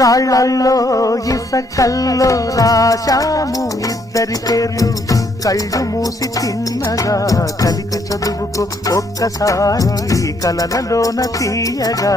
రాళ్ళల్లో ఇసకల్లో రాశాము ఇద్దరి పేర్లు కళ్ళు మూసి చిన్నగా కలిపి చదువుకో ఒక్కసారి కలలలోన తీయగా